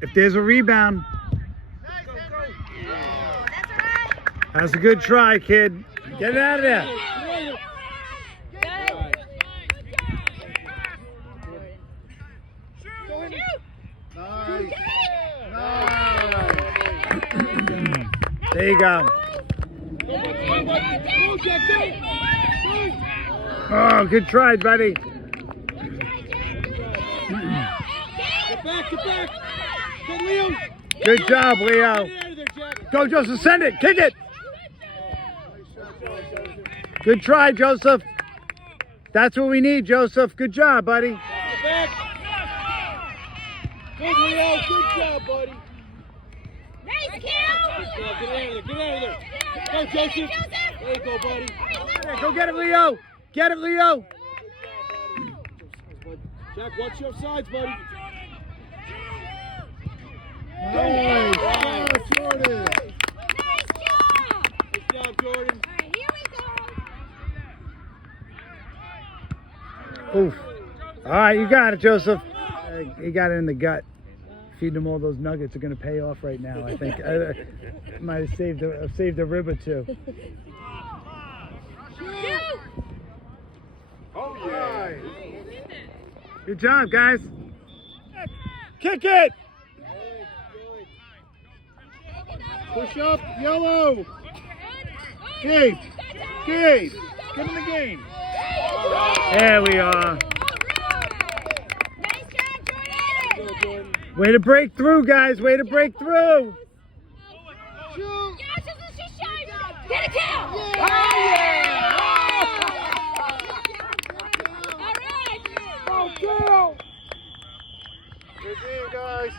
If there's a rebound. That's a good try, kid. Get it out of there. There you go. Oh, good try, buddy. Get back. Good, Leo. Good job, Leo. Go, Joseph. Send it. Kick it. Good try, Joseph. That's what we need, Joseph. Good job, buddy. Get back. Good, Leo. Good job, buddy. Nice kill. Get out of there. Go, Joseph. There you go, buddy. Go get it, Leo. Get it, Leo. Jack, watch your sides, buddy. Nice. Jordan. Nice job. Good job, Jordan. All right, here we go. Oof. All right, you got it, Joseph. He got it in the gut. Feeding them all those nuggets are going to pay off right now, I think. I might have saved a rib or two. Oh, yeah. Good job, guys. Kick it. Push up, yellow. Gabe. Gabe. Get in the game. There we are. Nice job, Jordan. Way to break through, guys. Way to break through. Shoot. Get a kill. Oh, yeah. All right. Oh, kill. Good game, guys.